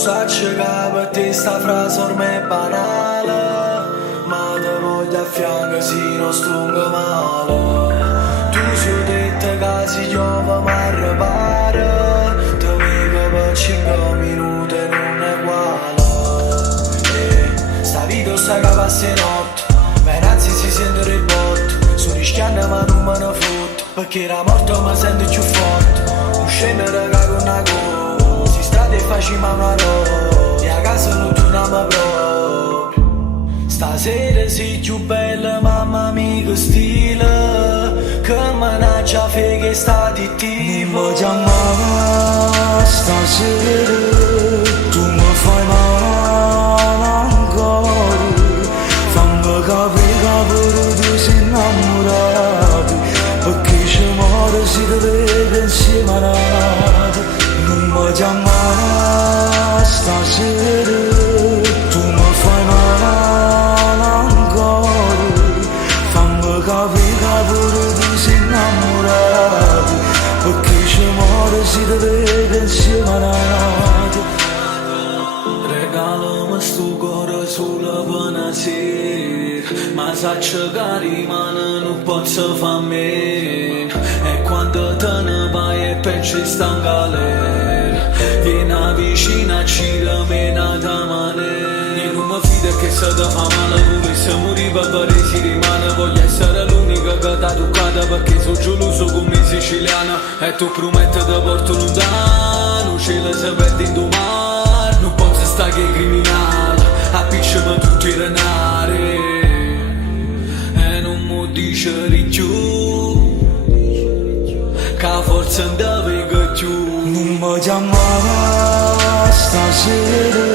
Sacci che per te sta frase ormai è banale, ma te voglio a fianco se non stungo male. Tu su dette che si piove ma ripare, te vedo per 5 minuti e non è uguale. Sta vita sta che passa in notte, ma innanzi si sente il botto. Sto rischiando ma non me ne foto, perché la morte mi sente più forte. Non scendere che con una cosa, si strada e facciamo una roba, e a casa non torniamo proprio. Stasera sei più bella, mamma mia che stile, che manaccia fe che sta di tipo. Non voglio amare stasera, tu mi fai male ancora. Fammi capire che pure tu sei innamorato, perché ci muore se ti vedo insieme a nato. Non voglio amare stasera, tu mi fai male ancora. Fammi capire che pure tu sei innamorato, perché ci muore se ti vedo insieme a nato. Regalami sto cuore solo per una sera, ma sacci che rimane non posso far meno. E quando te ne vai e pensi sta in galera, vieni vicino ci rimena da manera. E non mi fido che se ti fa male pure se muri per bere si rimane. Voglio essere l'unica che t'ha toccata, perché sono geloso come siciliana. E tu prometti ti porto lontano, cielo se perde in domani. Non posso stare che criminale, appicciami tutti i renari. E non mi dice di più, che forse non deve più. Non voglio amare stasera,